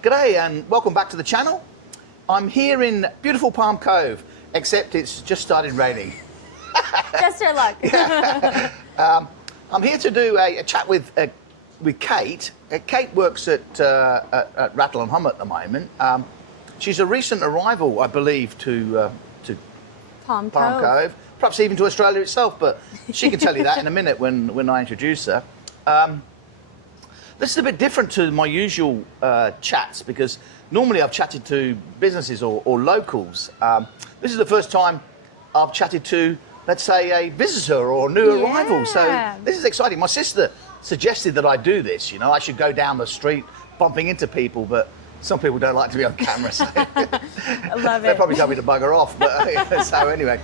G'day and welcome back to the channel. I'm here in beautiful Palm Cove, except it's just started raining. Just our luck. I'm here to do a chat with Kait. Kait works at Rattle and Hum at the moment. She's a recent arrival, I believe, to Palm Cove, perhaps even to Australia itself, but she can tell you that in a minute when I introduce her. This is a bit different to my usual chats because normally I've chatted to businesses or locals. This is the first time I've chatted to, let's say, a visitor or new arrival. So this is exciting. My sister suggested that I do this. You know, I should go down the street bumping into people, but some people don't like to be on camera. So I love it. They probably tell me to bugger off. But so anyway,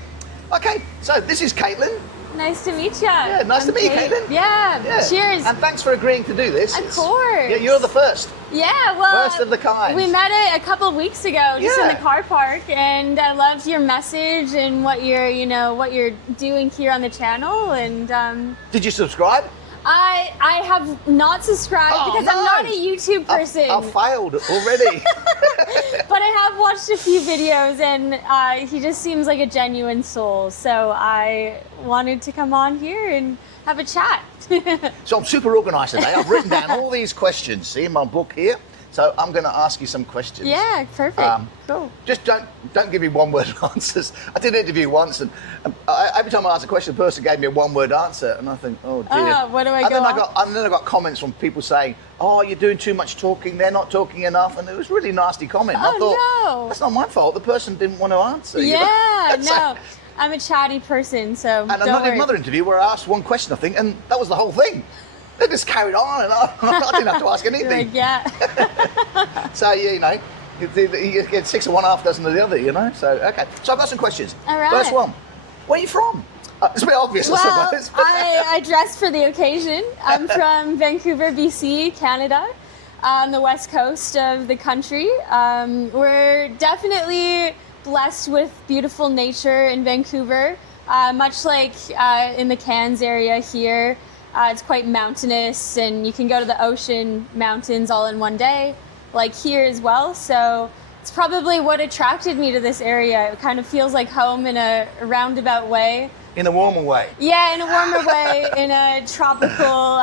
okay. So this is Caitlin. Nice to meet you. Yeah, nice to meet you, Caitlin. Yeah, cheers. And thanks for agreeing to do this. Of course. Yeah, you're the first. Yeah, well, first of the kind. We met a couple of weeks ago, just in the car park, and I loved your message and what you're doing here on the channel. And did you subscribe? I have not subscribed because I'm not a YouTube person. I've failed already. But I have watched a few videos, and he just seems like a genuine soul. So I wanted to come on here and have a chat. So I'm super organised today. I've written down all these questions, see, in my book here. So I'm going to ask you some questions. Yeah, perfect. Cool. Just don't give me one-word answers. I did an interview once, and every time I asked a question, the person gave me a one-word answer, and I think, oh dear. What do I and go then I got comments from people saying, oh, you're doing too much talking, they're not talking enough, and it was a really nasty comment. Oh, I thought, no. That's not my fault. The person didn't want to answer. Yeah, you know? no. I'm a chatty person, so And another interview where I asked one question, I think, and that was the whole thing. They just carried on, and I didn't have to ask anything. Like, yeah. So, you know, you get 6 of one, half dozen of the other, you know? So, okay. So I've got some questions. All right. First one, where are you from? It's a bit obvious, Well, I suppose. I dressed for the occasion. I'm from Vancouver, BC, Canada, on the west coast of the country. We're definitely blessed with beautiful nature in Vancouver, much like in the Cairns area here. It's quite mountainous, and you can go to the ocean, mountains all in one day, like here as well. So it's probably what attracted me to this area. It kind of feels like home in a roundabout way. In a warmer way. Yeah, in a warmer way, in a tropical,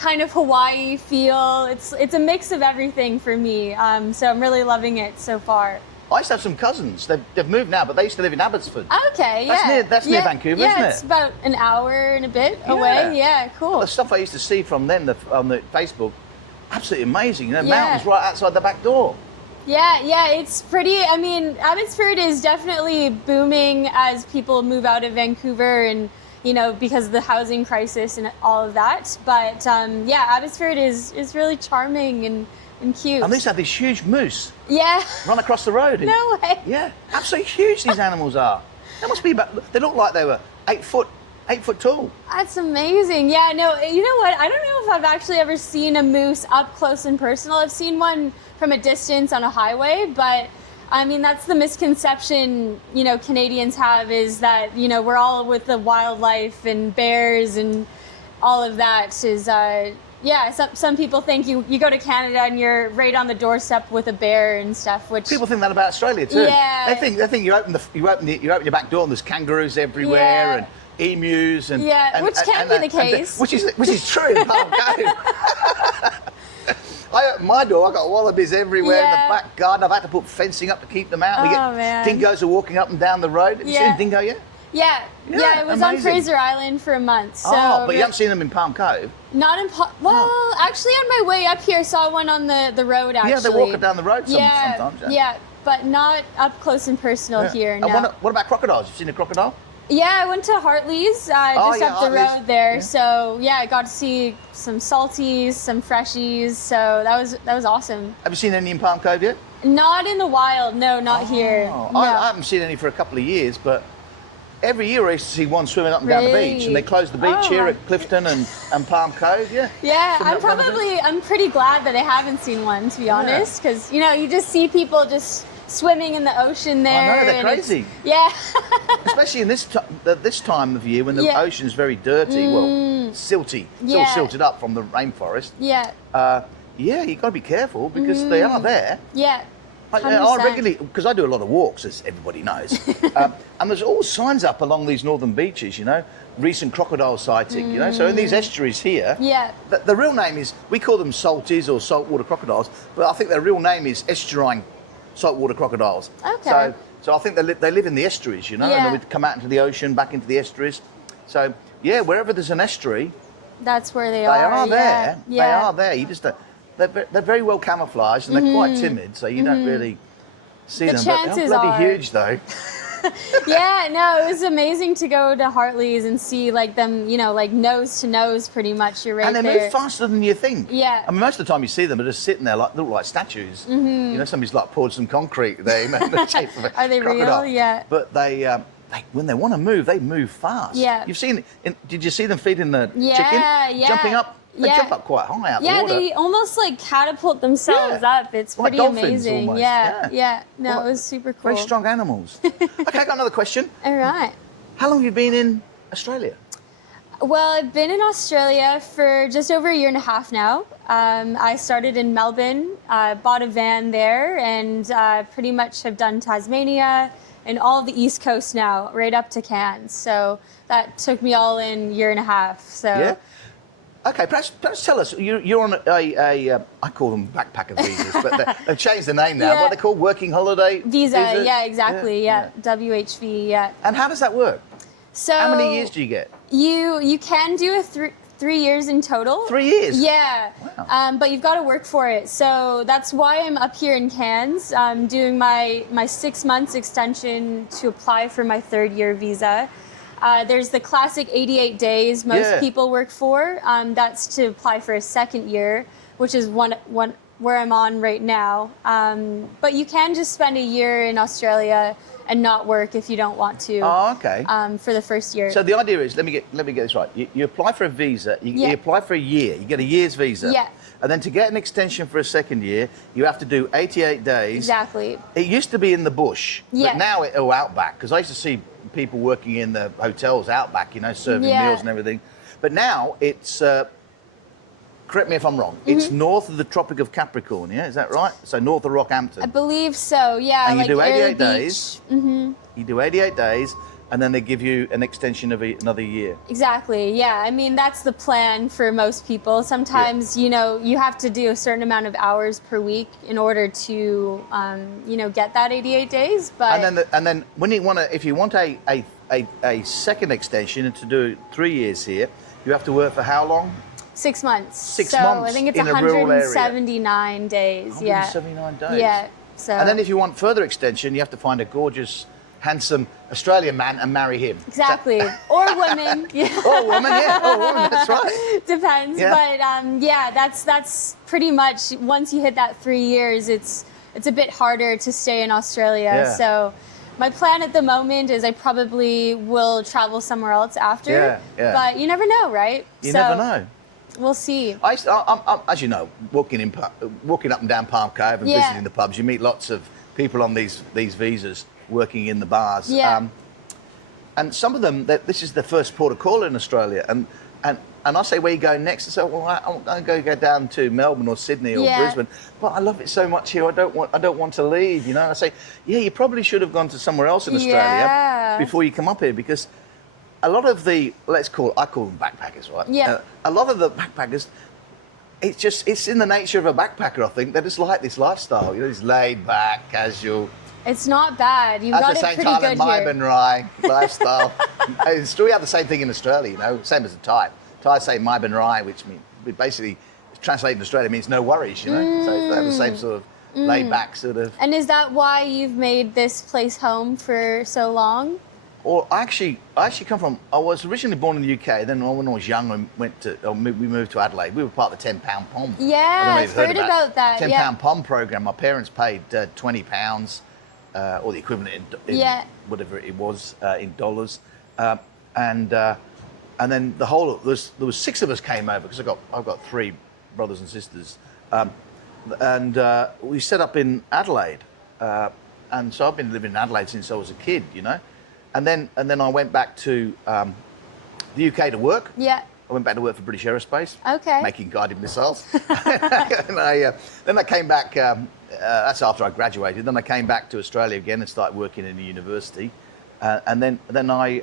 kind of Hawaii feel. It's a mix of everything for me. So I'm really loving it so far. I used to have some cousins. They've moved now, but they used to live in Abbotsford. Okay, yeah. That's near Vancouver, isn't it? Yeah, it's about an hour and a bit away. Yeah, cool. The stuff I used to see from them on the Facebook, absolutely amazing. You know, mountains right outside the back door. Yeah, it's pretty. I mean, Abbotsford is definitely booming as people move out of Vancouver, and because of the housing crisis and all of that. But yeah, Abbotsford is really charming and cute. And they used to have these huge moose. Yeah. Run across the road. No way. Yeah, absolutely huge these animals are. They must be they look like they were 8 foot tall. That's amazing. Yeah, no, you know what? I don't know if I've actually ever seen a moose up close and personal. I've seen one from a distance on a highway, but I mean, that's the misconception, Canadians have, is that, we're all with the wildlife and bears and all of that is, yeah, some people think you go to Canada and you're right on the doorstep with a bear and stuff. Which people think that about Australia too. Yeah, they think you open your back door and there's kangaroos everywhere and emus and which can be the case. Which is true in Palm Cove. I opened my door, I got wallabies everywhere in the back garden. I've had to put fencing up to keep them out. Man. Dingoes are walking up and down the road. Have you seen a dingo yet? Yeah, it was on Fraser Island for a month. So but you haven't seen them in Palm Cove? Not in actually on my way up here, saw one on the road, actually. Yeah, they're walking down the road sometimes. Yeah, but not up close and personal here, no. And what about crocodiles? Have you seen a crocodile? Yeah, I went to Hartley's, just up the road there. Yeah. So yeah, I got to see some salties, some freshies. So that was awesome. Have you seen any in Palm Cove yet? Not in the wild, no, not here. No. I haven't seen any for a couple of years, but every year I used to see one swimming up and down the beach, and they closed the beach here at Clifton and Palm Cove. Yeah. Yeah, I'm pretty glad that I haven't seen one, to be honest, because you just see people just swimming in the ocean there. I know, they're crazy. Yeah. Especially in this time of year when the ocean's very dirty, well, silty. It's all silted up from the rainforest. Yeah. yeah, you've got to be careful because they are there. Yeah. I 100%. regularly, because I do a lot of walks, as everybody knows, and there's all signs up along these northern beaches, you know, recent crocodile sighting, you know. So in these estuaries here, Yeah. the real name is, we call them salties or saltwater crocodiles, but I think their real name is estuarine saltwater crocodiles. Okay. So I think they live in the estuaries, you know, and Yeah. then we come out into the ocean, back into the estuaries. So yeah, wherever there's an estuary, That's where they they are. are there. Yeah. They are there. You just don't, they're very well camouflaged and they're quite timid, so you don't really see The them. But they're chances bloody are- huge, though. Yeah, no, it was amazing to go to Hartley's and see like them, you know, like nose to nose pretty much. You're right And they there. move faster than you think. Yeah. I mean, most of the time you see them, they're just sitting there like look like statues. You know, somebody's like poured some concrete there in the shape of a Are they real? crocodile. Yeah. But they when they want to move, they move fast. Yeah. You've seen? Did you see them feeding the Yeah, chicken? yeah. Jumping up. They Yeah. jump up quite high out the Yeah, water. they almost like catapult themselves Yeah. up. It's Like pretty dolphins amazing. almost, Yeah, yeah. yeah. No, Well, it was super cool. Very strong animals. Okay, I got another question. All right. How long have you been in Australia? Well, I've been in Australia for just over a year and a half now. I started in Melbourne, bought a van there, and pretty much have done Tasmania and all of the East Coast now, right up to Cairns. So that took me all in a year and a half. So Yeah. Okay, perhaps tell us. You're on a I call them backpacker visas, but they've changed the name now. Yeah. What are they called? Working holiday visa, yeah, exactly, yeah. WHV, yeah. And how does that work? So How many years do you get? You can do a 3 years in total. 3 years. Yeah. Wow. But you've got to work for it. So that's why I'm up here in Cairns, doing my 6 months extension to apply for my 3rd year visa. There's the classic 88 days most Yeah. people work for. That's to apply for a 2nd year, which is one where I'm on right now. But you can just spend a year in Australia and not work if you don't want to. Oh, okay. For the 1st year. So the idea is, let me get this right. You apply for a visa. You Yeah. apply for a year. You get a year's visa. Yeah. And then to get an extension for a 2nd year, you have to do 88 days. Exactly. It used to be in the bush, Yeah. but now it's outback. Because I used to see people working in the hotels outback, you know, serving Yeah. meals and everything. But now it's, correct me if I'm wrong, it's north of the Tropic of Capricorn, yeah? Is that right? So north of I Rockhampton. believe so, yeah. And you like do 88 Airlie days. Beach. You do 88 days, and then they give you an extension of another year. Exactly, yeah. I mean, that's the plan for most people. Sometimes, you know, you have to do a certain amount of hours per week in order to, you know, get that 88 days. But And then when you want to, if you want a 2nd extension and to do 3 years here, you have to work for how long? 6 months. 6 so months I think it's in a rural area. 179 days. Yeah. 179 days. Yeah. So. And then if you want further extension, you have to find a gorgeous, handsome Australian man and marry him. Exactly. Or women. Yeah. Oh, woman, yeah. Oh, woman, that's right. Depends. Yeah. But yeah, that's pretty much once you hit that 3 years, it's a bit harder to stay in Australia. Yeah. So my plan at the moment is I probably will travel somewhere else after. Yeah, yeah. But you never know, right? You never know. We'll see. I'm, as you know, walking up and down Palm Cove and Yeah. visiting the pubs, you meet lots of people on these visas working in the bars. Yeah. And some of them, this is their first port of call in Australia. And I say, where are you going next? I say, well, I'm going to go down to Melbourne or Sydney or Yeah. Brisbane. But I love it so much here. I don't want to leave. You know. And I say, yeah, you probably should have gone to somewhere else in Australia Yeah. before you come up here, because a lot of the I call them backpackers, right? Yeah. A lot of the backpackers, it's in the nature of a backpacker. I think they just like this lifestyle. You know, this laid back, casual. It's not bad. You've As got the it St. pretty Thailand good here. Maiban Rai lifestyle. We have the same thing in Australia, you know, same as the Thai. Thai say Maiban Rai, which means basically translated in Australia means no worries, you know. So they have the same sort of laid back sort of. And is that why you've made this place home for so long? Or I actually come from. I was originally born in the UK. Then when I was young, we moved to Adelaide. We were part of the £10 POM. Yeah, I don't know if I've you've heard about that. £10 Yeah. POM program. My parents paid £20, or the equivalent in Yeah. whatever it was in dollars, and then there was 6 of us came over because I've got 3 brothers and sisters, and we set up in Adelaide, and so I've been living in Adelaide since I was a kid, you know. And then I went back to the UK to work. Yeah. I went back to work for British Aerospace, Okay. making guided missiles. Then I came back. That's after I graduated. Then I came back to Australia again and started working in a university, and then I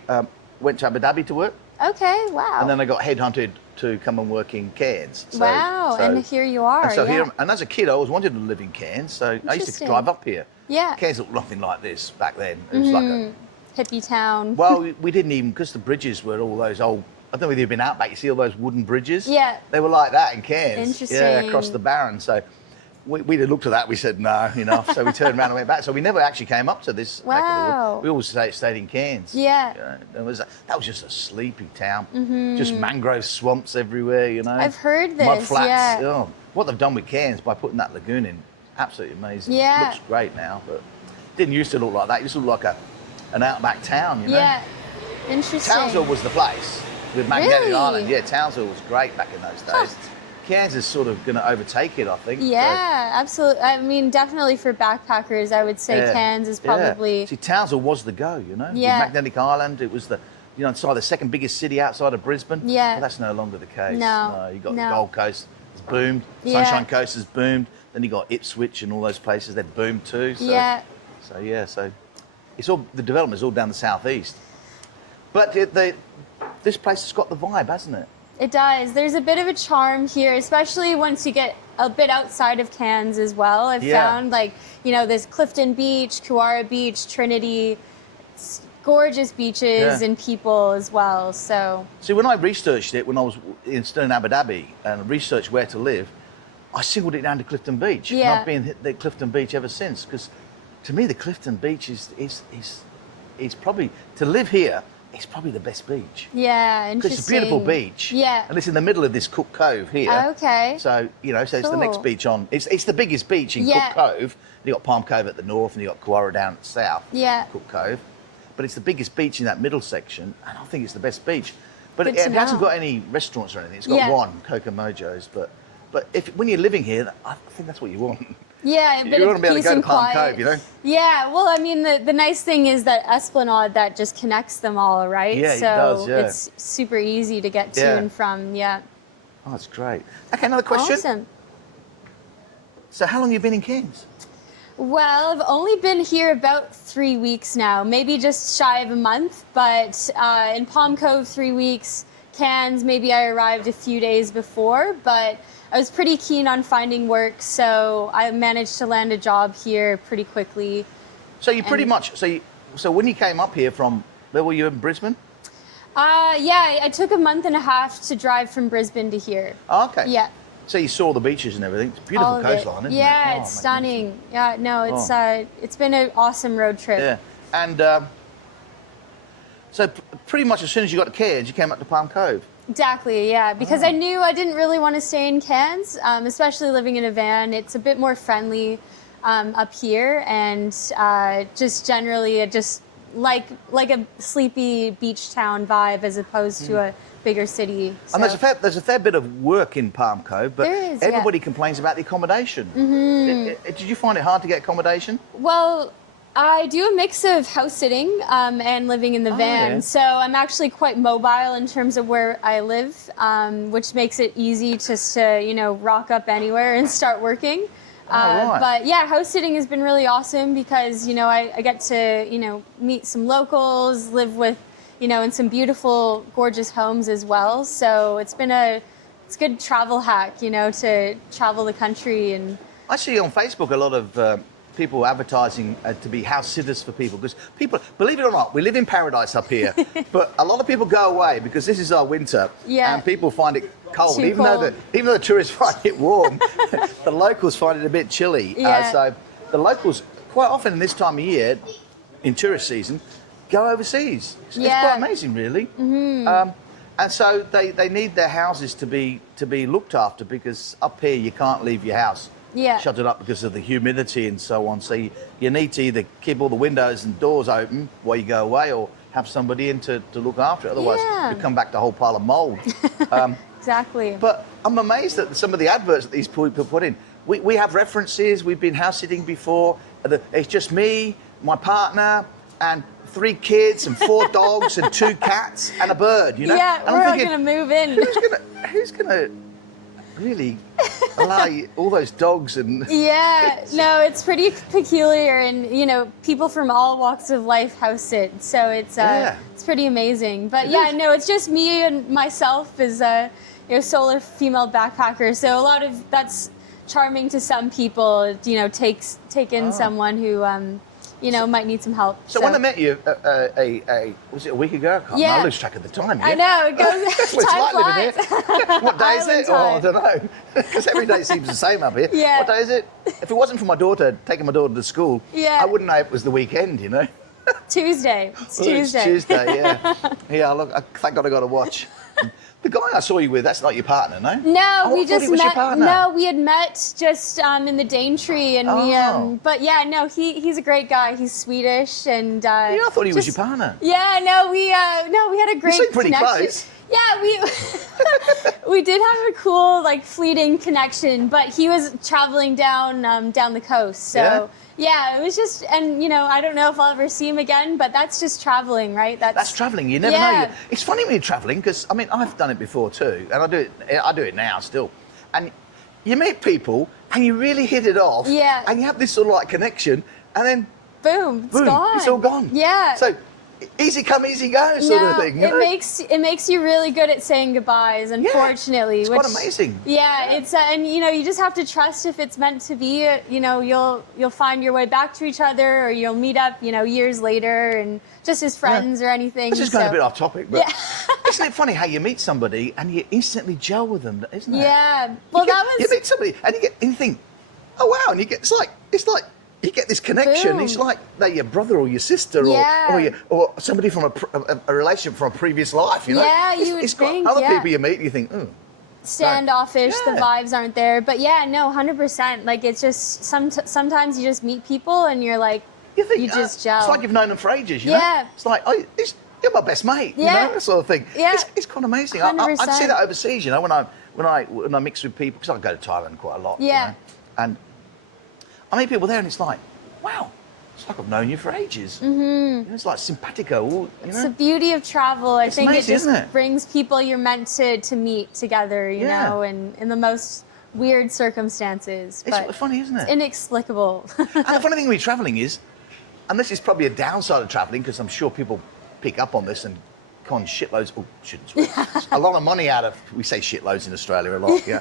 went to Abu Dhabi to work, Okay, wow. and then I got headhunted to come and work in Cairns. Wow, and here you are. And so yeah. here, and as a kid, I always wanted to live in Cairns, so I used to Interesting. drive up here. Yeah. Cairns looked nothing like this back then. It was like a Hippie town. well, we didn't even, because the bridges were all those old, I don't know whether you've been out back, you see all those wooden bridges? Yeah. They were like that in Cairns. Interesting. Yeah, across the Barron. So we looked at that, we said, no, enough. So we turned around and went back. So we never actually came up to this neck of the Wow. wood. We always stayed in Cairns. Yeah. That was just a sleepy town. Just mangrove swamps everywhere, you know. I've heard Mud this, flats. yeah. Oh, what they've done with Cairns by putting that lagoon in, absolutely amazing. Yeah. It looks great now, but it didn't used to look like that. It used to look like an outback town, you know. Yeah. Interesting. Townsville was the place with Magnetic Really? Island. Yeah, Townsville was great back in those days. Cairns is sort of going to overtake it, I think. Yeah, absolutely. I mean, definitely for backpackers, I would say Yeah. Cairns is probably. Yeah. See, Townsville was the go, you know. Yeah. With Magnetic Island, it was it's the second biggest city outside of Brisbane. Yeah. But that's no longer the case. No, You got no. the Gold Coast has boomed. Yeah. Sunshine Coast has boomed. Then you got Ipswich and all those places that boomed too. So, Yeah. So it's all the development's all down the southeast. But this place has got the vibe, hasn't it? It does. There's a bit of a charm here, especially once you get a bit outside of Cairns as well. I've Yeah. found there's Clifton Beach, Kuara Beach, Trinity, gorgeous beaches Yeah. and people as well. So See, when I researched it, when I was still in Abu Dhabi and researched where to live, I singled it down to Clifton Beach. And Yeah. I've been at Clifton Beach ever since, because to me, the Clifton Beach is probably, to live here, it's probably the best beach. yeah, Because interesting. it's a beautiful beach. Yeah. And it's in the middle of this Cook Cove here. Okay. So, so it's the next Cool. beach on. It's the biggest beach in Yeah. Cook Cove. You got Palm Cove at the north and you got Kuara down at the south. Yeah. Cook Cove. But it's the biggest beach in that middle section, and I think it's the best beach. But Good it to hasn't know. got any restaurants or anything. It's got Yeah. one, Coca Mojo's. But when you're living here, I think that's what you want. Yeah, a bit You of want to be able to peace go to and Palm quiet. Cove, you know? Yeah, well, I mean, the nice thing is that Esplanade, that just connects them all, right? Yeah, it so does, yeah. it's super easy to get to Yeah. and from, yeah. Oh, that's great. Okay, another question. Awesome. So how long have you been in Cairns? Well, I've only been here about 3 weeks now, maybe just shy of a month, but in Palm Cove, 3 weeks. Cairns, maybe I arrived a few days before, but I was pretty keen on finding work, so I managed to land a job here pretty quickly. So you pretty much, so when you came up here from, where were you, in Brisbane? Yeah, I took a month and a half to drive from Brisbane to here. Oh, okay. Yeah. So you saw the beaches and everything. It's a beautiful all of it. coastline, isn't it? Yeah, Oh, it's magnificent. stunning. Yeah, no, it's been an awesome road trip. Yeah. And so pretty much as soon as you got to Cairns, you came up to Palm Cove. Exactly, yeah, because I knew I didn't really want to stay in Cairns, especially living in a van. It's a bit more friendly up here, and just generally, it just like a sleepy beach town vibe as opposed to a bigger city. And So- there's a fair bit of work in Palm Cove, but There is, yeah. everybody complains about the accommodation. Did you find it hard to get accommodation? Well, I do a mix of house sitting and living in the van. yeah. So I'm actually quite mobile in terms of where I live, which makes it easy just to, rock up anywhere and start working. right. But yeah, house sitting has been really awesome because, I get to, meet some locals, live with, in some beautiful, gorgeous homes as well. So it's a good travel hack, to travel the country. And I see on Facebook a lot of people advertising to be house sitters for people, because people, believe it or not, we live in paradise up here, but a lot of people go away because this is our winter, Yeah. and people find it cold. Too Even though cold. the tourists find it warm, the locals find it a bit chilly. Yeah. So the locals, quite often in this time of year, in tourist season, go overseas. It's Yeah. quite amazing, really. And so they need their houses to be looked after, because up here you can't leave your house Yeah. shut it up because of the humidity and so on. So you need to either keep all the windows and doors open while you go away, or have somebody in to look after it. Otherwise, Yeah. you come back to a whole pile of mold. exactly. But I'm amazed at some of the adverts that these people put in. We have references. We've been house sitting before. It's just me, my partner, and 3 kids and 4 dogs and 2 cats and a bird, you know? Yeah, And we're I'm all thinking, gonna move in. who's gonna really allow all those dogs and... Yeah, no, it's pretty peculiar, and you know, people from all walks of life house it, so it's pretty amazing. But It is. no, it's just me and myself as a solo female backpacker. So a lot of that's charming to some people. You know, take in someone who might need some help. So when I met you, was it a week ago? I can't Yeah. I lose track of the time. Yeah? I know, it goes, That's what it's time like living flies. here. What day is Island it? Oh, I time. don't know. Because every day seems the same up here. Yeah. What day is it? If it wasn't for my daughter, taking my daughter to school, Yeah. I wouldn't know it was the weekend, you know? Tuesday. It's Well, Tuesday. It's Tuesday, yeah. Yeah, look, thank God I got to watch. The guy I saw you with, that's not your partner, no? No, Oh, we I thought just he was your met. partner. No, we had met just in the Daintree, and Oh. but yeah, no, he's a great guy. He's Swedish, and Yeah, I thought he was your just- partner. Yeah, no, we had a great seem pretty connection. close. Yeah, we did have a cool fleeting connection, but he was traveling down the coast, so. Yeah, it was just, and I don't know if I'll ever see him again, but that's just traveling, right? That's travelling. You never know. It's funny when you're travelling because I mean I've done it before too, and I do it now still. And you meet people and you really hit it off. Yeah. And you have this sort of connection, and then boom, boom, gone. it's all gone. Yeah. So easy come, easy go sort of thing. You know? It makes you really good at saying goodbyes, unfortunately. it's quite amazing. Yeah, it's and you just have to trust if it's meant to be. You'll find your way back to each other, or you'll meet up, years later, and just as friends or anything. This is going a so- bit off topic, but isn't it funny how you meet somebody and you instantly gel with them, isn't it? Yeah. Well, You meet somebody and you think, oh wow, and you get it's like you get this connection. Boom. It's like they're your brother or your sister or somebody from a relationship from a previous life. You know? Yeah, you would It's got think, other yeah. people you meet, and you think, oh, standoffish, Yeah. the vibes aren't there. But yeah, no, 100%. It's just sometimes you just meet people and you're like, you think you just gel. It's like you've known them for ages. You Yeah. know? It's like you're my best mate. Yeah. You know, that sort of thing. Yeah. It's quite amazing. I'd see 100%. that overseas. You know, when I mix with people, because I go to Thailand quite a lot. Yeah. You know? And I meet people there, and it's like, wow, it's like I've known you for ages. Mm-hmm. It's like simpatico. You It's know? the beauty of travel. I think amazing, it just isn't it? brings people you're meant to meet together, you Yeah. know, and in the most weird circumstances. But It's funny, isn't it? inexplicable. And the funny thing with travelling is, and this is probably a downside of travelling, because I'm sure people pick up on this and con shitloads. Oh, shouldn't swear. A lot of money out of. We say shitloads in Australia a lot. Yeah,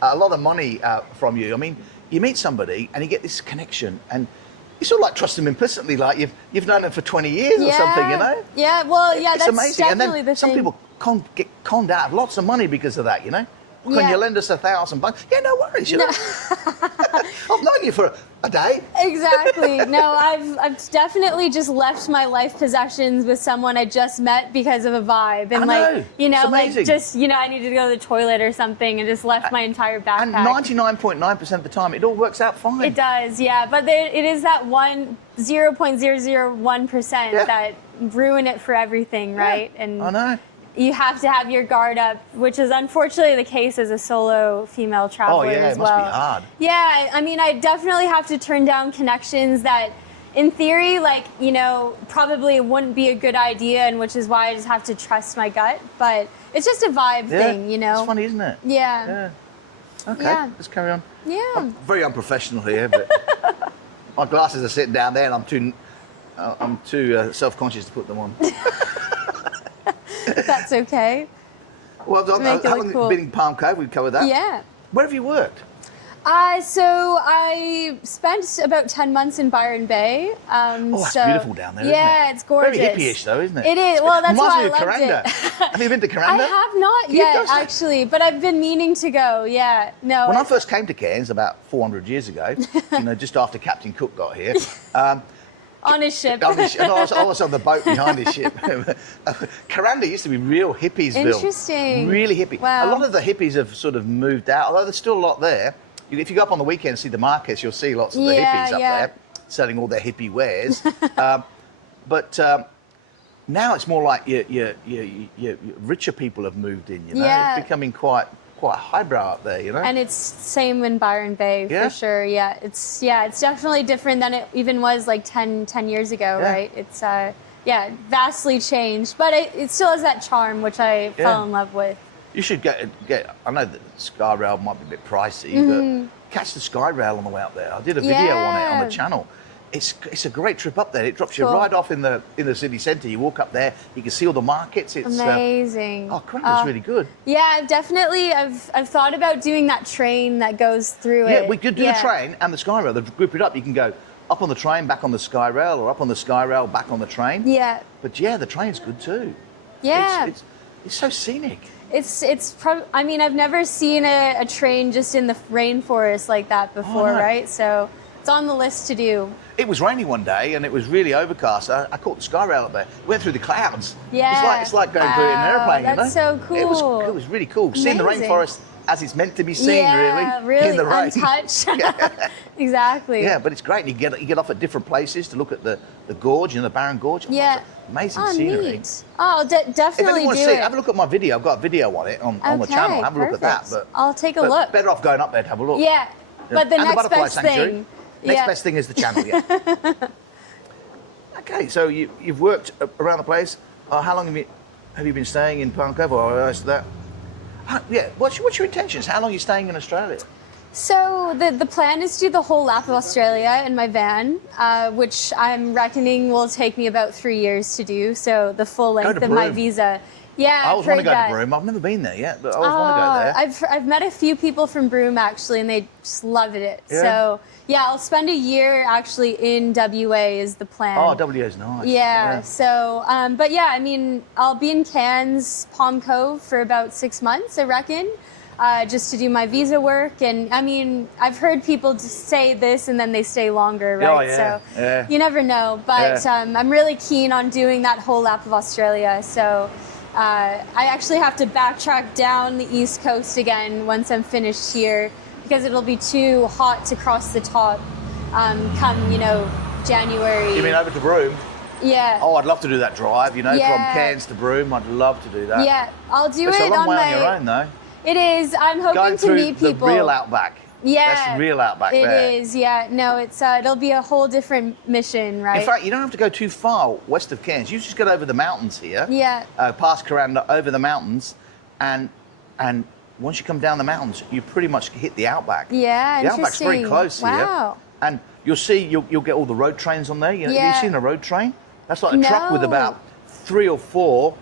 a lot of money from you. I mean, you meet somebody and you get this connection, and you sort of trust them implicitly, like you've known them for 20 years or something. You know. Yeah. Well, yeah. It's That's amazing. And definitely then the some thing. people get conned out of lots of money because of that. You know. Well, can Yeah. you lend us $1,000? Yeah, no worries. You know. I've known you for a day. Exactly. No, I've definitely just left my life possessions with someone I just met because of a vibe, and I know. It's amazing. I needed to go to the toilet or something, and just left my entire backpack. And 99.9% of the time, it all works out fine. It does, yeah. But it is that 0.001% Yeah. that ruin it for everything, right? And I know. you have to have your guard up, which is unfortunately the case as a solo female traveler yeah, as it must well. be hard. Yeah, I mean, I definitely have to turn down connections that, in theory, probably wouldn't be a good idea, and which is why I just have to trust my gut. But it's just a vibe thing, you know? It's funny, isn't it? Yeah. Yeah. Okay, Yeah. let's carry on. Yeah. I'm very unprofessional here, but my glasses are sitting down there, and I'm too self-conscious to put them on. That's okay. Well, Make it how look long have you cool. been in Palm Cove? We've covered that. Yeah. Where have you worked? So I spent about 10 months in Byron Bay. That's beautiful down there, isn't Yeah, it? it's gorgeous. Very hippie-ish, though, isn't it? It is. Well, that's Reminds why me I of loved Karanda. it. Have you been to Karanda? I have not You yet, don't say. actually, but I've been meaning to go. Yeah, no. When I first came to Cairns about 400 years ago, just after Captain Cook got here, on his ship. and I was on the boat behind his ship. Karanda used to be real hippiesville. Interesting. Really hippie. Wow. A lot of the hippies have sort of moved out, although there's still a lot there. If you go up on the weekend and see the markets, you'll see lots of the hippies up there selling all their hippie wares. But now it's more like your richer people have moved in. You know, Yeah. it's becoming quite quite highbrow up there, you know. And it's same in Byron Bay Yeah? for sure. Yeah, it's definitely different than it even was like 10 years ago, Yeah. right? It's vastly changed, but it still has that charm, which I fell in love with. You should get. I know that the Sky Rail might be a bit pricey, but catch the Sky Rail on the way up there. I did a video on it on the channel. It's a great trip up there. It drops you right off in the city centre. You walk up there, you can see all the markets. It's amazing. Cairns is really good. Yeah, I've thought about doing that train that goes through it. Yeah, we could do the train and the Sky Rail. They group it up. You can go up on the train, back on the Sky Rail, or up on the Sky Rail, back on the train. Yeah. But yeah, the train's good too. Yeah. It's so scenic. I mean, I've never seen a train just in the rainforest like that before, right? So it's on the list to do. It was raining one day and it was really overcast. I caught the Sky Rail up there. Went through the clouds. Yeah. It's like going through an airplane. That's so cool. It was really cool. Seeing the Amazing. rainforest as it's meant to be seen, really in the rain. untouched. Exactly. Yeah, but it's great. And you get off at different places to look at the gorge, the Barron Gorge. Yeah. Amazing scenery. Neat. Oh, definitely if anyone wants to see it, it. have a look at my video. I've got a video on it on the channel. Have a look at that. But I'll take a look. Better off going up there to have a look. Yeah, but the and next butterfly best sanctuary. thing. Next best thing is the channel. Yeah. Okay, so you've worked around the place. How long have you been staying in Palm Cove or else that? Yeah. What's your intentions? How long are you staying in Australia? So the plan is to do the whole lap of Australia in my van, which I'm reckoning will take me about 3 years to do. So the full length of my visa. Yeah, I always want to go to Broome. I've never been there yet, but I always want to go there. I've met a few people from Broome actually, and they just loved it. Yeah. So yeah, I'll spend a year actually in WA is the plan. Oh, WA is nice. Yeah. So, but yeah, I mean, I'll be in Cairns, Palm Cove for about 6 months, I reckon. Just to do my visa work, and I mean, I've heard people just say this and then they stay longer, right? Oh, yeah. So you never know. But I'm really keen on doing that whole lap of Australia. So I actually have to backtrack down the East Coast again once I'm finished here because it'll be too hot to cross the top come January. You mean over to Broome? Yeah. Oh, I'd love to do that drive. From Cairns to Broome. I'd love to do that. Yeah, I'll do it's it a long on way my. on your own, though. It is. I'm hoping Going to through meet people. the real outback. Yeah, that's real outback there. It is. Yeah, no, it's it'll be a whole different mission, right? In fact, you don't have to go too far west of Cairns. You just get over the mountains here. Yeah. Past Coranda, over the mountains, and once you come down the mountains, you pretty much hit the outback. Yeah, the outback's very close here. Wow. And you'll get all the road trains on there. Have you seen a road train? That's like a truck with about 3 or 4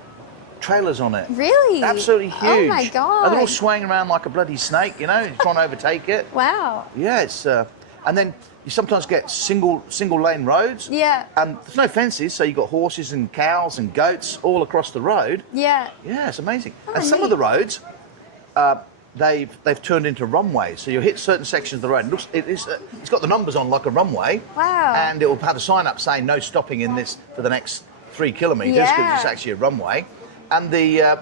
trailers on it. Really? Absolutely huge. Oh my god. And they're all swaying around like a bloody snake, trying to overtake it. Wow. Yeah, it's and then you sometimes get single lane roads. Yeah. And there's no fences, so you've got horses and cows and goats all across the road. Yeah. Yeah, it's amazing. Oh, and some of the roads, they've turned into runways. So you hit certain sections of the road. It's got the numbers on like a runway. Wow. And it will have a sign up saying no stopping in this for the next 3 kilometres because it's actually a runway. And the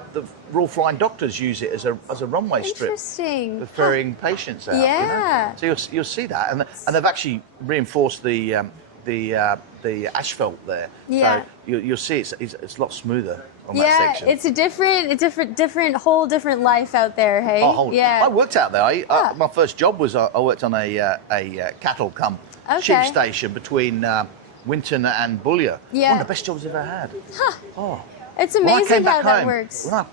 Royal Flying Doctors use it as a runway strip. Interesting. For ferrying patients out. Yeah. So you'll see that, and they've actually reinforced the asphalt there. Yeah. So you'll see it's a lot smoother on that section. It's a whole different life out there. Hey. I worked out there. My first job was I worked on a cattle sheep station between Winton and Boulia. Yeah. One of the best jobs I've ever had. Huh. Oh. It's amazing how that home, works. I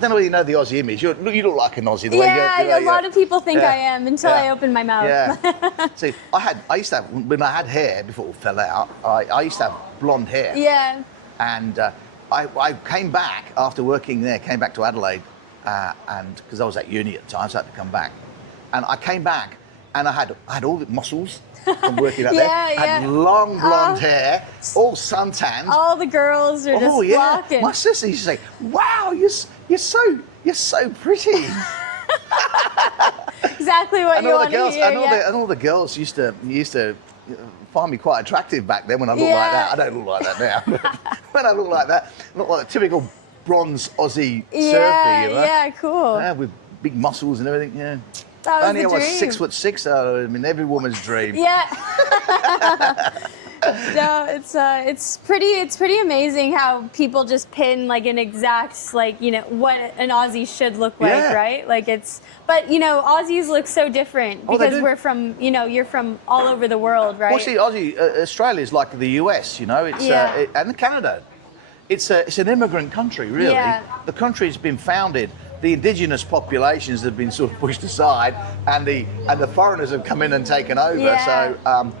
don't know whether you know the Aussie image. You look like an Aussie. A lot of people think I am until I open my mouth. Yeah. See, I used to have, when I had hair before it fell out, I used to have blonde hair. Yeah. And I came back after working there, came back to Adelaide, and because I was at uni at the time, so I had to come back. And I came back and I had all the muscles from working out there. Had long blonde hair, all suntanned. All the girls are just flocking. My sister used to say, "Wow, you're so pretty." Exactly what you want to hear. And all the girls used to find me quite attractive back then when I looked like that. I don't look like that now. But when I look like that, I look like a typical bronze Aussie surfer. Yeah, cool. Yeah, with big muscles and everything. Yeah. That was Only the I was dream. 6'6", I mean, every woman's dream. Yeah. No, it's pretty amazing how people just pin like an exact like what an Aussie should look like, Yeah. right? Like but Aussies look so different Oh, they because do. we're from you're from all over the world, right? Well, see, Aussie, Australia is like the US, it's Yeah. and Canada. It's an immigrant country, really. Yeah. The country's been founded. The indigenous populations have been sort of pushed aside, and the foreigners have come in and taken over. Yeah. So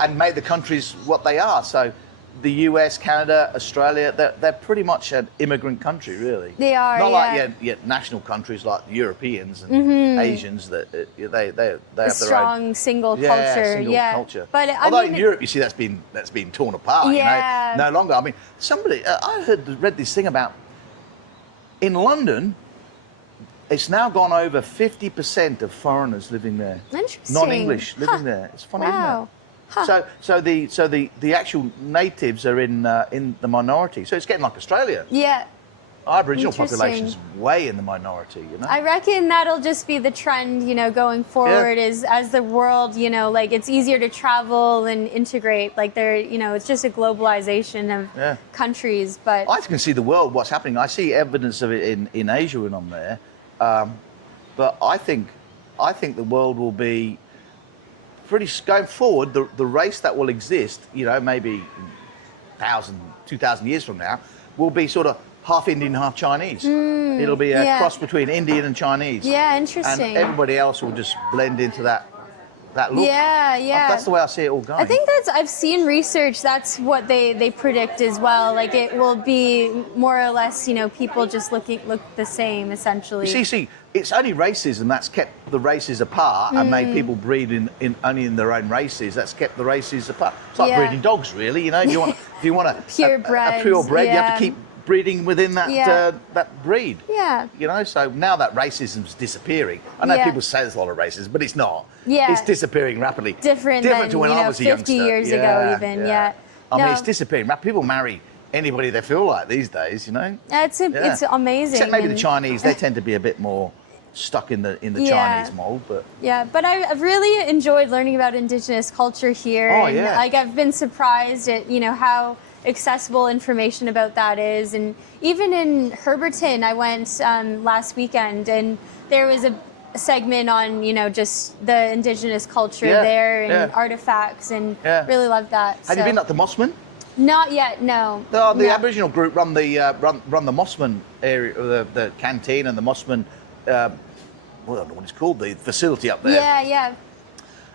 and made the countries what they are. So the US, Canada, Australia, they're pretty much an immigrant country, really. They are, not yeah. like yet national countries like Europeans and Asians that they have their strong own single yeah, culture, single yeah. culture. But although I mean, in Europe, you see that's been torn apart. Yeah. No longer. I mean, somebody I read this thing about in London. It's now gone over 50% of foreigners living there. Interesting. Non-English living there. It's funny, Wow. isn't it? So the actual natives are in the minority. So it's getting like Australia. Yeah. Aboriginal Interesting. population's way in the minority. I reckon that'll just be the trend, going forward is as the world, like it's easier to travel and integrate. Like it's just a globalization of countries. But I can see the world, what's happening. I see evidence of it in Asia when I'm there. But I think the world will be going forward. The race that will exist, maybe 1,000, 2,000 years from now, will be sort of half Indian, half Chinese. It'll be a cross between Indian and Chinese. Yeah, interesting. And everybody else will just blend into that look. Yeah. That's the way I see it all going. I think I've seen research, that's what they predict as well. Like it will be more or less, people just look the same essentially. See, it's only racism that's kept the races apart and made people breed in only in their own races. That's kept the races apart. It's like breeding dogs, really. If you want a purebred, you have to keep breeding within that that breed. Yeah. So now that racism's disappearing. I know people say there's a lot of racism, but it's not. Yeah. It's disappearing rapidly. Different than to when I was a 50 youngster. years ago even, yeah. I mean, it's disappearing. People marry anybody they feel like these days, It's amazing. Except maybe the Chinese, they tend to be a bit more stuck in the Chinese mold, but but I've really enjoyed learning about Indigenous culture here. Like I've been surprised at how accessible information about that is, and even in Herberton, I went last weekend, and there was a segment on just the Indigenous culture there and artifacts, and really loved that. Have you been up to Mossman? Not yet, no. The Aboriginal group run the Mossman area, the canteen and the Mossman. I don't know what it's called, the facility up there.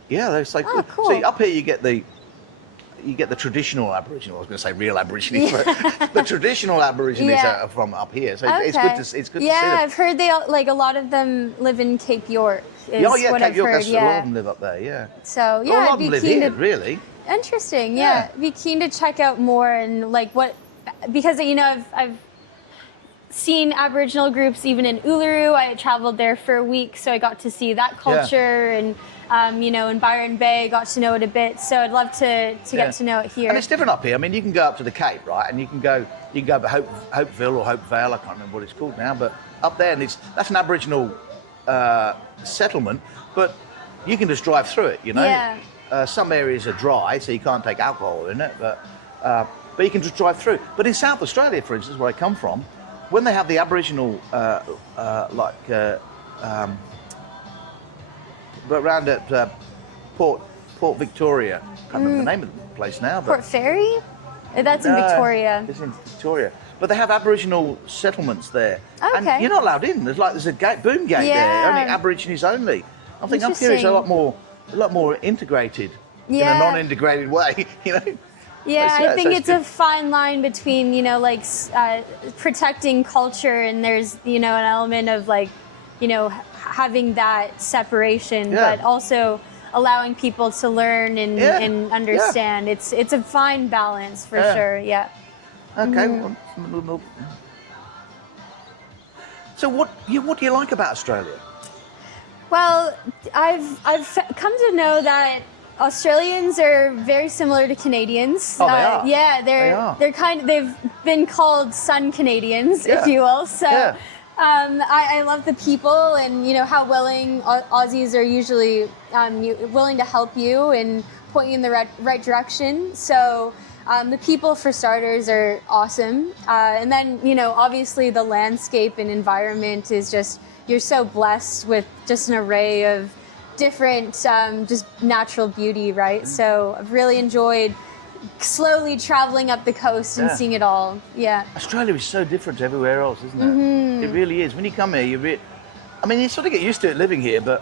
Yeah, it's like cool. See, up here you get the traditional Aboriginal. I was going to say real Aborigines, but the traditional Aborigines are from up here. So it's good to see them. I've heard they a lot of them live in Cape York. Is what Cape I've York. heard. A lot of them live up there. Yeah. So a lot of I'd be them live keen here, to. really. Interesting. Yeah. Be keen to check out more and because I've seen Aboriginal groups even in Uluru. I traveled there for a week, so I got to see that culture, and in Byron Bay, got to know it a bit. So I'd love to get to know it here. And it's different up here. I mean, you can go up to the Kait, right, and you can go to Hopeville or Hopevale. I can't remember what it's called now, but up there, and that's an Aboriginal settlement, but you can just drive through it. Yeah. Some areas are dry, so you can't take alcohol in it, but you can just drive through. But in South Australia, for instance, where I come from, when they have the Aboriginal, around at Port Victoria, I can't remember the name of the place now. But Port Fairy? That's in Victoria. It's in Victoria. But they have Aboriginal settlements there. Okay. And you're not allowed in. There's a boom gate there, only Aborigines only. I think up here it's a lot more integrated in a non-integrated way, Yeah, I think it's a fine line between, protecting culture, and there's, an element of having that separation, but also allowing people to learn and understand. It's a fine balance for sure. Yeah. Okay. So what do you like about Australia? Well, I've come to know that Australians are very similar to Canadians. Oh, they are. Yeah, they've been called Sun Canadians, if you will. So I love the people, and how willing Aussies are usually willing to help you, and point you in the right direction. So the people, for starters, are awesome. And then, obviously the landscape and environment is just, you're so blessed with just an array of different just natural beauty, right? So I've really enjoyed slowly traveling up the coast and seeing it all. Yeah. Australia is so different to everywhere else, isn't it? It really is. When you come here, you sort of get used to it living here, but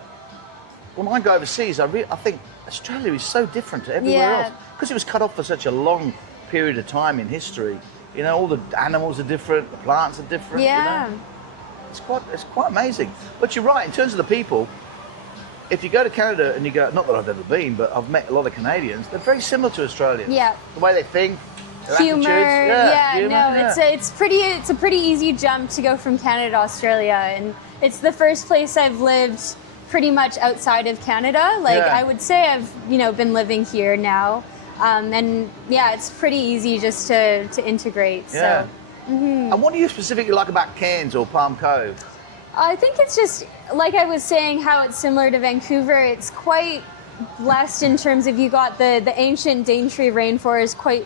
when I go overseas, I think Australia is so different to everywhere else because it was cut off for such a long period of time in history. All the animals are different, the plants are different. Yeah. It's quite amazing. But you're right, in terms of the people, if you go to Canada and you go, not that I've ever been, but I've met a lot of Canadians, they're very similar to Australians. Yeah. The way they think, their Humor, attitudes. It's a pretty easy jump to go from Canada to Australia, and it's the first place I've lived pretty much outside of Canada. I would say I've been living here now, and it's pretty easy just to integrate. Yeah. So. And what do you specifically like about Cairns or Palm Cove? I think it's just, like I was saying, how it's similar to Vancouver. It's quite blessed in terms of you got the ancient Daintree rainforest quite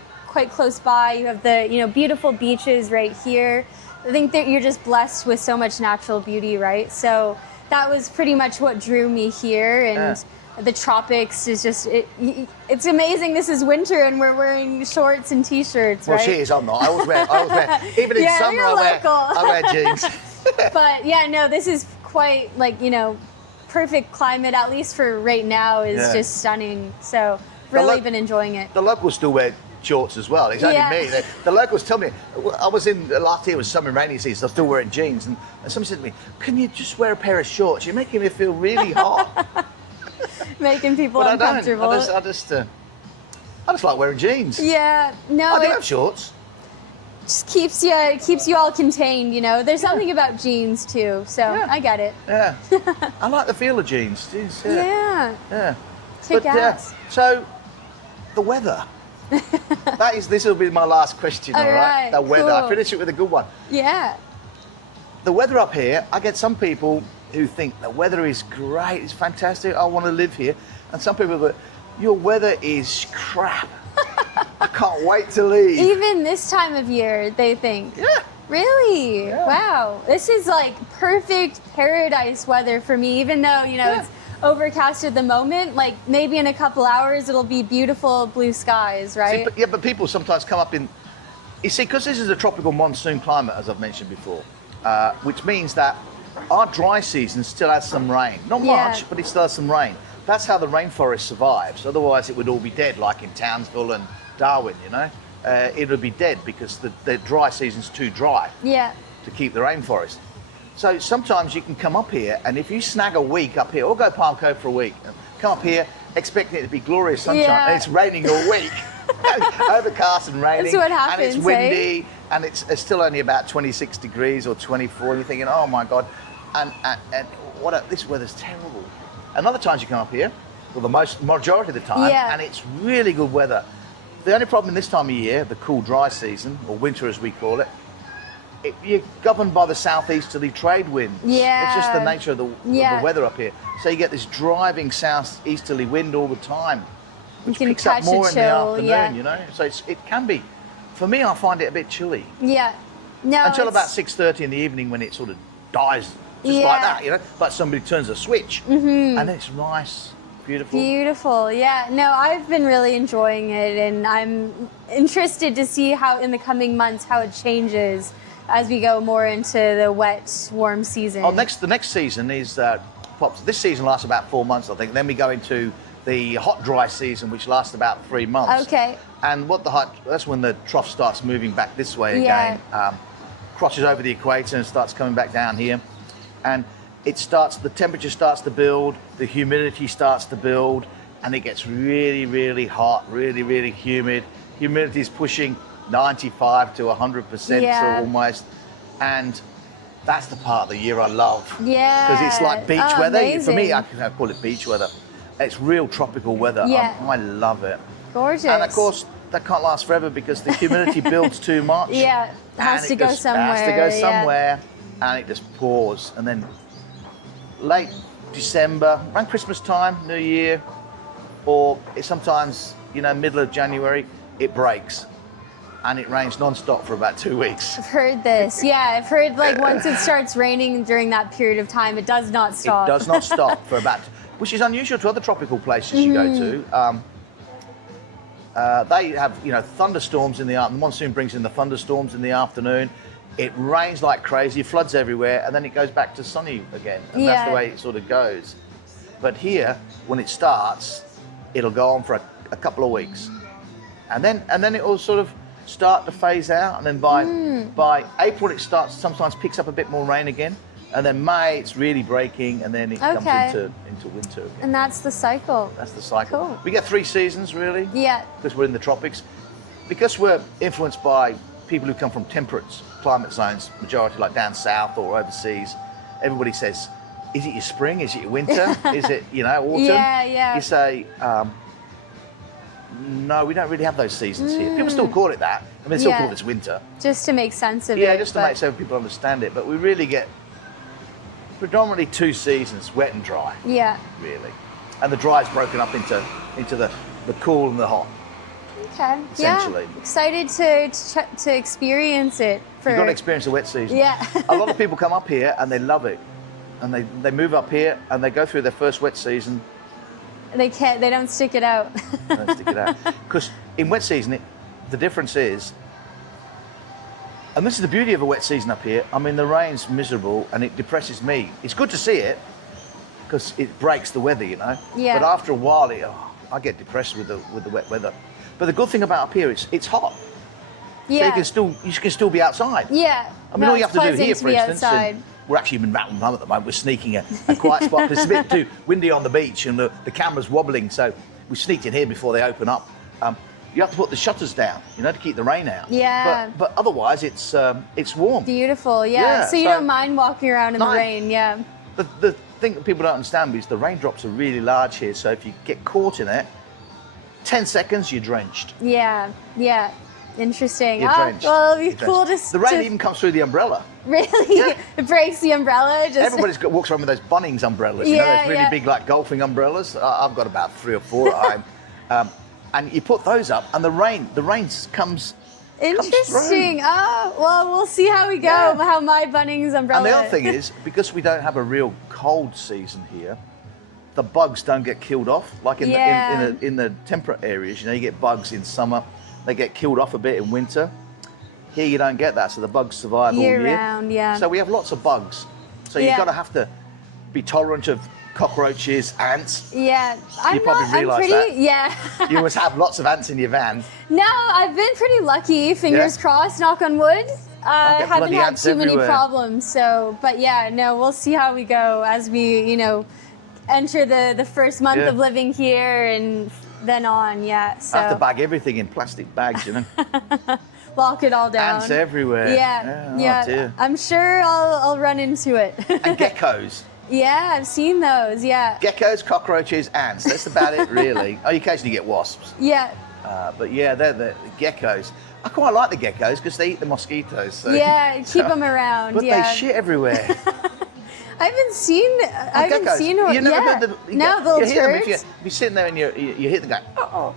close by. You have the beautiful beaches right here. I think that you're just blessed with so much natural beauty, right? So that was pretty much what drew me here, and the tropics is just it's amazing. This is winter and we're wearing shorts and t-shirts, right? Well, she is. I'm not. I always wear even in summer. You're I wear jeans. But this is quite perfect climate, at least for right now, is just stunning. So really been enjoying it. The locals still wear shorts as well. It's only me. The locals tell me, I was in, last year was summer and rainy season, I'm still wearing jeans, and somebody said to me, can you just wear a pair of shorts? You're making me feel really hot. Making people uncomfortable. I just like wearing jeans. Yeah, no. I do have shorts. Just keeps you all contained, There's something about jeans too, so I get it. Yeah. I like the feel of jeans. Jeans, yeah. Yeah. Kick ass. So, the weather. This will be my last question, all right? The weather. Cool. I finish it with a good one. Yeah. The weather up here, I get some people who think the weather is great, it's fantastic, I want to live here. And some people that, your weather is crap. I can't wait to leave. Even this time of year, they think. Yeah. Really? Yeah. Wow. This is like perfect paradise weather for me, even though, it's overcast at the moment. Like maybe in a couple hours, it'll be beautiful blue skies, right? See, but people sometimes come up in, you see, because this is a tropical monsoon climate, as I've mentioned before, which means that our dry season still has some rain. Not much, but it still has some rain. That's how the rainforest survives. Otherwise, it would all be dead, like in Townsville and Darwin, it would be dead because the dry season's too dry to keep the rainforest. So sometimes you can come up here, and if you snag a week up here, or go Palm Cove for a week, come up here expecting it to be glorious sunshine, and it's raining all week. Overcast and raining. That's what happens, and it's windy, and it's still only about 26 degrees or 24, and you're thinking, oh my God, and this weather's terrible. And other times you come up here, well, the majority of the time, and it's really good weather. The only problem this time of year, the cool, dry season, or winter as we call it, you're governed by the southeasterly trade winds. Yeah. It's just the nature of the weather up here. So you get this driving southeasterly wind all the time, which picks up more in the afternoon, So it can be, for me, I find it a bit chilly. Yeah. No. Until about 6:30 in the evening when it sort of dies just like that, But somebody turns a switch, and it's nice. Beautiful. Yeah. No, I've been really enjoying it, and I'm interested to see how in the coming months how it changes as we go more into the wet, warm season. Oh, the next season is pops. This season lasts about 4 months, I think. Then we go into the hot, dry season, which lasts about 3 months. Okay. And that's when the trough starts moving back this way again, crosses over the equator and starts coming back down here, and the temperature starts to build, the humidity starts to build, and it gets really, really hot, really, really humid. Humidity is pushing 95 to 100% so almost, and that's the part of the year I love. Yeah. Because it's like beach weather. Amazing. For me, I call it beach weather. It's real tropical weather. Yeah. I love it. Gorgeous. And of course, that can't last forever because the humidity builds too much. Yeah, it has to go somewhere, and it just pours. And then late December, around Christmas time, New Year, or sometimes, middle of January, it breaks. And it rains non-stop for about 2 weeks. I've heard this. Yeah, I've heard once it starts raining during that period of time, it does not stop. It does not stop for about, which is unusual to other tropical places you go to. They have, thunderstorms in the monsoon brings in the thunderstorms in the afternoon. It rains like crazy, floods everywhere, and then it goes back to sunny again. And that's the way it sort of goes. But here, when it starts, it'll go on for a couple of weeks, and then it will sort of start to phase out, and then by April it sometimes picks up a bit more rain again, and then May it's really breaking, and then it comes into winter again. And that's the cycle. That's the cycle. Cool. We get 3 seasons really. Yeah. Because we're in the tropics. Because we're influenced by people who come from temperate climate zones, majority like down south or overseas. Everybody says, is it your spring? Is it your winter? Is it, autumn? Yeah. You say, no, we don't really have those seasons here. People still call it that. I mean, they still call it winter. Just to make sense of it. Yeah, just to make sure people understand it. But we really get predominantly 2 seasons, wet and dry. Yeah. Really. And the dry is broken up into the cool and the hot. Okay. Essentially. Yeah. Excited to experience it. You've got to experience the wet season. Yeah. A lot of people come up here and they love it. And they move up here and they go through their first wet season. They don't stick it out. They don't stick it out. Because in wet season, the difference is, and this is the beauty of a wet season up here, I mean, the rain's miserable and it depresses me. It's good to see it because it breaks the weather, Yeah. But after a while, I get depressed with the wet weather. But the good thing about up here, it's hot. Yeah. So you can still be outside. Yeah. I mean, all you have to do here, for instance, and we're actually in Rattle Hum at the moment. We're sneaking a quiet spot because it's a bit too windy on the beach and the camera's wobbling. So we sneaked in here before they open up. You have to put the shutters down, to keep the rain out. Yeah. But otherwise, it's warm. Beautiful. Yeah. So you don't mind walking around in the rain. Yeah. The thing that people don't understand is the raindrops are really large here. So if you get caught in it, 10 seconds, you're drenched. Yeah. Yeah. Interesting. You're drenched. Well, it'll be cool to... The rain even comes through the umbrella. Really? Yeah. It breaks the umbrella? Everybody's walks around with those Bunnings umbrellas, those really big like golfing umbrellas. I've got about 3 or 4 at home. And you put those up and the rain comes Interesting. Oh, well, we'll see how we go, how my Bunnings umbrella... And the other thing is, because we don't have a real cold season here, the bugs don't get killed off. Like in the temperate areas, you get bugs in summer. They get killed off a bit in winter. Here you don't get that, so the bugs survive all year. Year-round, yeah. So we have lots of bugs. So you've got to have to be tolerant of cockroaches, ants. Yeah. You probably realise that. Yeah. You must have lots of ants in your van. No, I've been pretty lucky, fingers crossed, knock on wood. Haven't had too many problems, but we'll see how we go as we, enter the first month of living here and then on, So I have to bag everything in plastic bags, Lock it all down. Ants everywhere. Yeah. Oh, dear. I'm sure I'll run into it. And geckos. Yeah, I've seen those, Geckos, cockroaches, ants. That's about it, really. Oh, you occasionally get wasps. Yeah. But they're the geckos. I quite like the geckos because they eat the mosquitoes. So, keep them around. But they shit everywhere. I haven't seen one. You never heard No, the little turds. turds. If you're sitting there and you hear them go,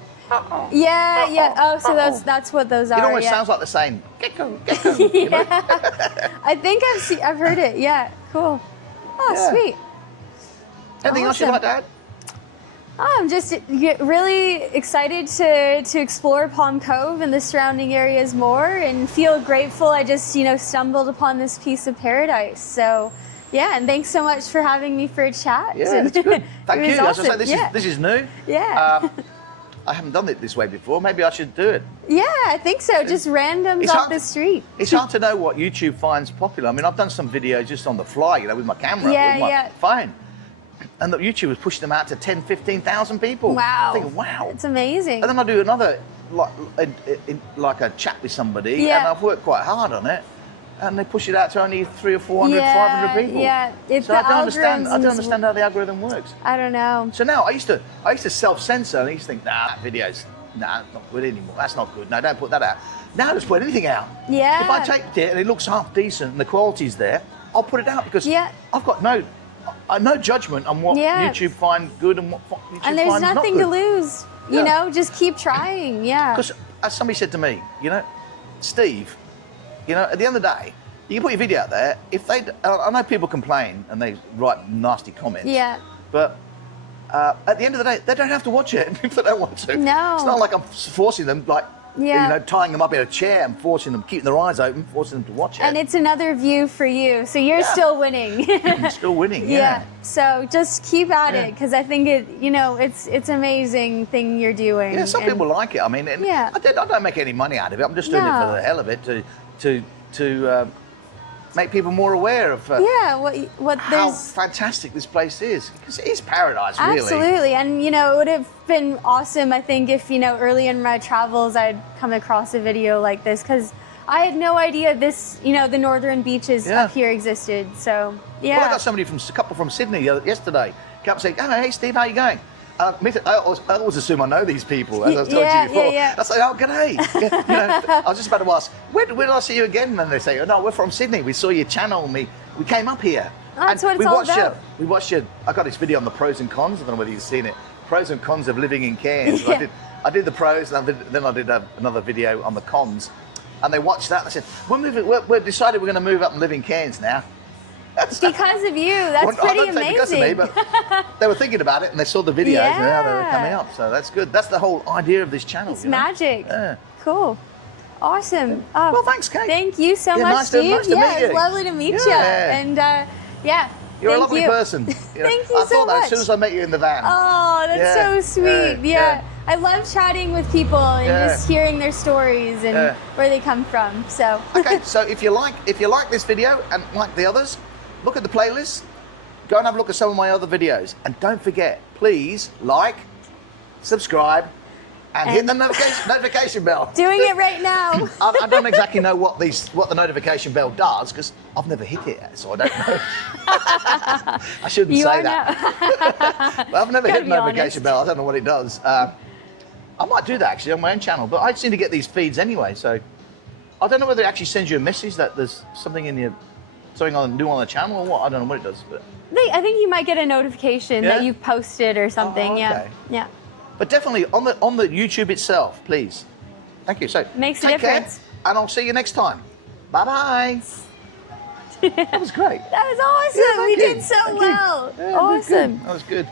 Yeah. Oh, so that's what those are. It almost sounds like the same gecko. I think I've heard it. Yeah, cool. Oh, sweet. Anything else you'd like to add? I'm just really excited to explore Palm Cove and the surrounding areas more, and feel grateful I just stumbled upon this piece of paradise. So. Yeah, and thanks so much for having me for a chat. Yeah, it's good. Thank you. Awesome. As I say, this is new. Yeah. I haven't done it this way before. Maybe I should do it. Yeah, I think so. Just randoms off the street. It's hard to know what YouTube finds popular. I mean, I've done some videos just on the fly, with my camera, with my phone. And the YouTube was pushing them out to 10, 15,000 people. Wow. I think, wow. It's amazing. And then I do another, like a chat with somebody, and I've worked quite hard on it. And they push it out to only 300 or 400, 500 people. Yeah, so I don't understand how the algorithm works. I don't know. So now I used to self-censor, and I used to think, that video's not good anymore. That's not good. No, don't put that out. Now I just put anything out. Yeah. If I taped it and it looks half decent and the quality's there, I'll put it out because I've got no judgment on what YouTube find good and what YouTube and there's finds nothing not to good. lose. You know, just keep trying. Yeah. Because as somebody said to me, you know, Steve, you know, at the end of the day, you can put your video out there. If they, I know people complain and they write nasty comments. Yeah. But at the end of the day, they don't have to watch it if they don't want to. No. It's not like I'm forcing them, like, you know, tying them up in a chair and forcing them, keeping their eyes open, forcing them to watch it. And it's another view for you, so you're still winning. Still winning, yeah. So just keep at it, because I think it, you know, it's amazing thing you're doing. Yeah, some people like it. I mean, I don't make any money out of it. I'm just doing it for the hell of it to make people more aware of what how there's fantastic this place is, because it is paradise, really. Absolutely, and you know, it would have been awesome, I think, if, you know, early in my travels I'd come across a video like this, because I had no idea this, you know, the northern beaches up here existed. So Well, I got a couple from Sydney yesterday come saying, "Oh, hey Steve, how you going?" I always assume I know these people, as I've told you before. I say, "Oh, g'day." You know, I was just about to ask, where did I see you again? And they say, "Oh, no, we're from Sydney. We saw your channel and we came up here." That's what it's all about. We watched your. I got this video on the pros and cons. I don't know whether you've seen it. Pros and cons of living in Cairns. I did the pros, and then I did another video on the cons. And they watched that and they said, we're decided we're going to move up and live in Cairns now. Because of you. That's pretty I don't amazing. Because of me, but they were thinking about it and they saw the videos and now they're coming up. So that's good. That's the whole idea of this channel. It's magic. Yeah. Cool. Awesome. Oh, well, thanks, Kate. Thank you so much, Steve. Nice to meet you. It's lovely to meet you. And you're a lovely person. You know, Thank you I so thought that much. as soon as I met you in the van. Oh, that's so sweet. Yeah. I love chatting with people and just hearing their stories and where they come from. So okay, so if you like this video and like the others, look at the playlist. Go and have a look at some of my other videos, and don't forget, please like, subscribe, and hit the notification bell. Doing it right now. I don't exactly know what the notification bell does, because I've never hit it yet, so I don't know. I shouldn't say that. But I've never hit the notification bell. I don't know what it does. I might do that actually on my own channel, but I seem to get these feeds anyway, so I don't know whether it actually sends you a message that there's something in your new on the channel or what. I don't know what it does. But I think you might get a notification that you've posted or something. Yeah. But definitely on the YouTube itself, please. Thank you. So makes a take difference. Care, and I'll see you next time. Bye bye. That was great. That was awesome. We did so well. Yeah, awesome. That was good.